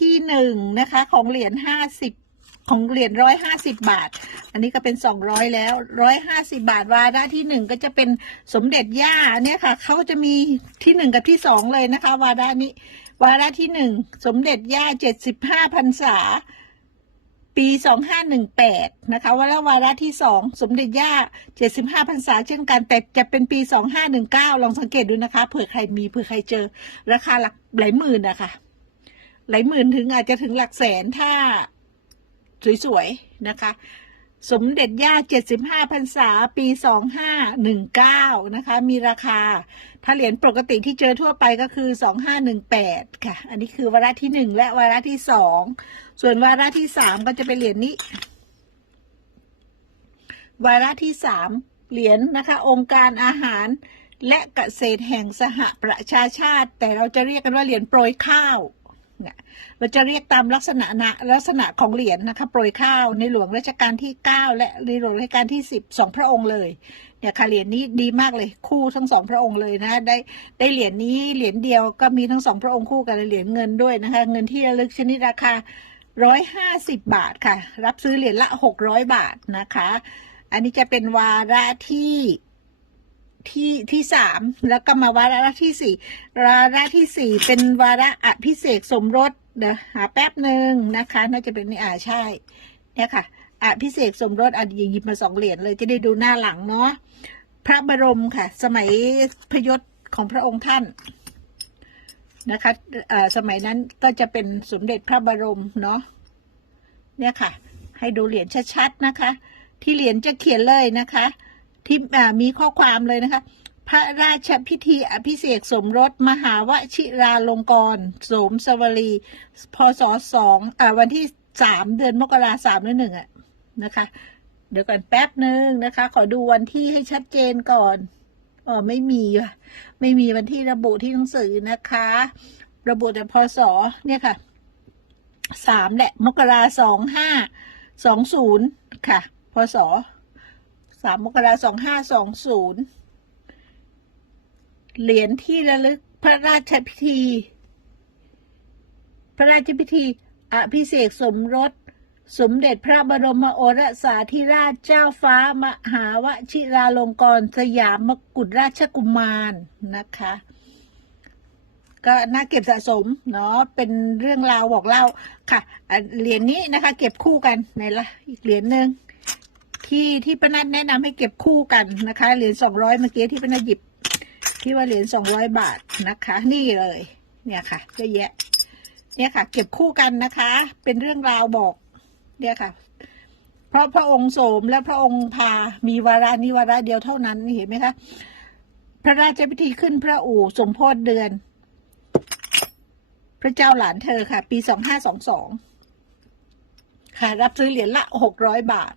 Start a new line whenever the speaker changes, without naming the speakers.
ที่หนึ่งนะคะ ของเหรียญห้าสิบของเหรียญร้อยห้าสิบบาท อันนี้ก็เป็นสองร้อยแล้วร้อยห้าสิบาทวาระที่หนึ่งก็จะเป็นสมเด็จย่าเนี่ยค่ะเขาจะมีที่หนึ่งกับที่สองเลยนะคะ วาระนี้ วาระที่หนึ่งสมเด็จย่าเจ็ดสิบห้าพรรษา ปีสองห้าหนึ่งแปดนะคะว่าแล้ววาระที่สองสมเด็จย่าเจ็ดสิบห้าพรรษาเช่นกันแต่จะเป็นปีสองห้าหนึ่งเก้าลองสังเกตดูนะคะเผื่อใครมีเผื่อใครเจอราคาหลักหลายหมื่นนะคะ หลายหมื่นถึงอาจจะถึงหลักแสนถ้าสวยๆนะคะ สมเด็จย่าเจ็ดสิบห้าพรรษา ปีสองห้าหนึ่งเก้านะคะ มีราคา ถ้าเหรียญปกติที่เจอทั่วไปก็คือสองห้าหนึ่งแปดค่ะ อันนี้คือวาระที่หนึ่งและวาระที่สองส่วนวาระที่สามก็จะเป็นเหรียญนี้ วาระที่สามเหรียญนะคะ องค์การอาหารและเกษตรแห่งสหประชาชาติ แต่เราจะเรียกกันว่าเหรียญโปรยข้าว เนี่ยเราจะเรียกตามลักษณะนะลักษณะของเหรียญนะคะโปรยข้าวในหลวงรัชกาลที่เก้าและในหลวงรัชกาลที่สิบสองพระองค์เลยเนี่ยค่ะเหรียญนี้ดีมากเลยคู่ทั้งสองพระองค์เลยนะได้ได้เหรียญนี้เหรียญเดียวก็มีทั้งสองพระองค์คู่กันเหรียญเงินด้วยนะคะเงินที่ระลึกชนิดราคาร้อยห้าสิบบาทค่ะ รับซื้อเหรียญละหกร้อยบาทนะคะ อันนี้จะเป็นวาระที่ ที่ที่สามแล้วก็มาวาระที่สี่วาระที่สี่เป็นวาระอภิเษกสมรสเดี๋ยวหาแป๊บหนึ่งนะคะ น่าจะเป็นนี่อ่าใช่เนี่ยค่ะอภิเษกสมรสอันหยิบมาสองเหรียญเลยจะได้ดูหน้าหลังเนาะพระบรมค่ะ สมัยพยศของพระองค์ท่านนะคะสมัยนั้นก็จะเป็นสมเด็จพระบรมเนาะเนี่ยค่ะ ให้ดูเหรียญชัดๆนะคะ ที่เหรียญจะเขียนเลยนะคะ ที่มีข้อความเลยนะคะ พระราชพิธีอภิเษกสมรส มหาวชิราลงกรณ์โสมสวรี พศสองอวันที่สามเดือนมกราสามหรือหนึ่งอะนะคะ เดี๋ยวก่อนแป๊บหนึ่งนะคะ ขอดูวันที่ให้ชัดเจนก่อนอ๋อไม่มีว่ะไม่มีวันที่ระบุที่หนังสือนะคะ ระบุแต่พศเนี่ยค่ะสามแหละ มกราสองห้าสองศูนย์ค่ะ พศ สามมกราสองห้าสองศูนย์เหรียญที่ระลึกพระราชพิธี พระราชพิธีอภิเษกสมรส สมเด็จพระบรมโอรสาธิราชเจ้าฟ้ามหาวชิราลงกรสยามมกุฎราชกุมารนะคะ ก็น่าเก็บสะสมเนาะเป็นเรื่องราวบอกเล่าค่ะอะเหรียญนี้นะคะ เก็บคู่กันไหนละอีกเหรียญหนึ่ง ที่ที่ปนัดแนะนำให้เก็บคู่กันนะคะ เหรียญสองร้อยเมื่อกี้ที่ปนัดหยิบ ที่ว่าเหรียญสองร้อยบาทนะคะ นี่เลย เนี่ยค่ะเยอะแยะ เนี่ยค่ะ เก็บคู่กันนะคะ เป็นเรื่องราวบอก เนี่ยค่ะ เพราะพระองค์โสมและพระองค์พา มีวาระนี้วาระเดียวเท่านั้นเห็นไหมคะพระราชพิธีขึ้นพระอู่สมโพธิเดือน พระเจ้าหลานเธอค่ะ ปีสองห้าสองสองค่ะ รับซื้อเหรียญละหกร้อยบาท